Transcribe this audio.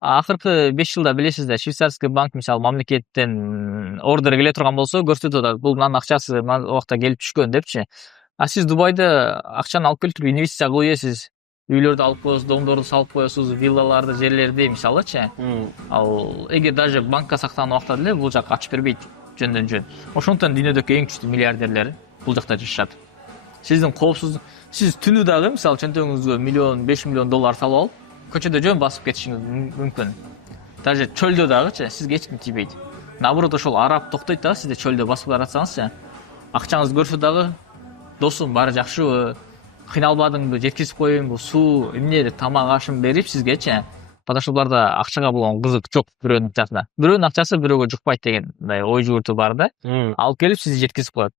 акыркы 5 жылда билесиз да, швейцарский банк мисалы мамлекеттен ордер келе турган болсо көрсөтүп атат, бул мынанын акчасы мына убакта келип түшкөн депчи. А сиз Дубайда акчаны алып келип туруп инвестиция кылып ийесиз. Үйлөрдү алып коесуз, домдорду салып коесуз, виллаларды, жерлерди мисалычы. Ал эгер даже банкка сактаган убакта деле бул жак ачып бербейт жөндөн жөн. Ошондон дүйнөдөгү эң күчтүү миллиардерлер бул жакта жашашат. Сиздин коопсуздук, сиз түнү дагы мисалы чөнтөгүңүзгө миллион, 5 миллион доллар салып алып, көчөдө жөн басып кетишиңиз мүмкүн. Даже чөлдө дагычы сизге эч ким тийбейт. Наоборот, ошол арап токтойт дагы, сизде чөлдө басып баратсаңызчы. Акчаңызды көрсө дагы, досум баары жакшыбы, кыйналбадыңбы, жеткизип коеюнбу, суу, эмне деп тамак ашын берип сизгечи. Потому что буларда акчага болгон кызык жок бирөөнүн акчасына. Бирөөнүн акчасы бирөөгө жукпайт деген мындай ой жүгүртүү бар да. Алып келип сизди жеткизип коет.